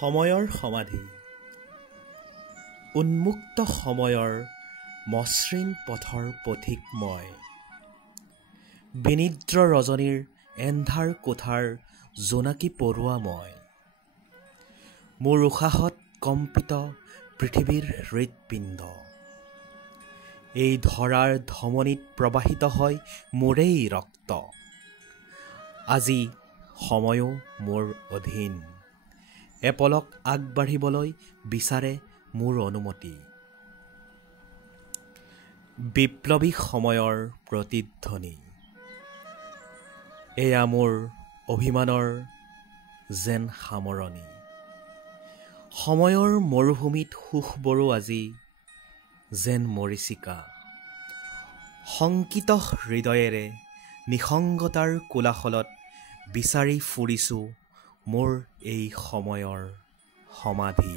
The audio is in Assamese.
সময়ৰ সমাধি উন্মুক্ত সময়ৰ মসৃণ পথৰ পথিক মই বিনিদ্ৰ ৰজনীৰ এন্ধাৰ কোঠাৰ জোনাকী পৰুৱা মই মোৰ উশাহত কম্পিত পৃথিৱীৰ হৃৎপিণ্ড এই ধৰাৰ ধমনীত প্ৰবাহিত হয় মোৰেই ৰক্ত আজি সময়ো মোৰ অধীন এপলক আগবাঢ়িবলৈ বিচাৰে মোৰ অনুমতি বিপ্লৱী সময়ৰ প্ৰতিধ্বনি এয়া মোৰ অভিমানৰ যেন সামৰণি সময়ৰ মৰুভূমিত সুখবৰো আজি যেন মৰিচিকা শংকিত হৃদয়েৰে নিসংগতাৰ কোলাহলত বিচাৰি ফুৰিছো মোৰ এই সময়ৰ সমাধি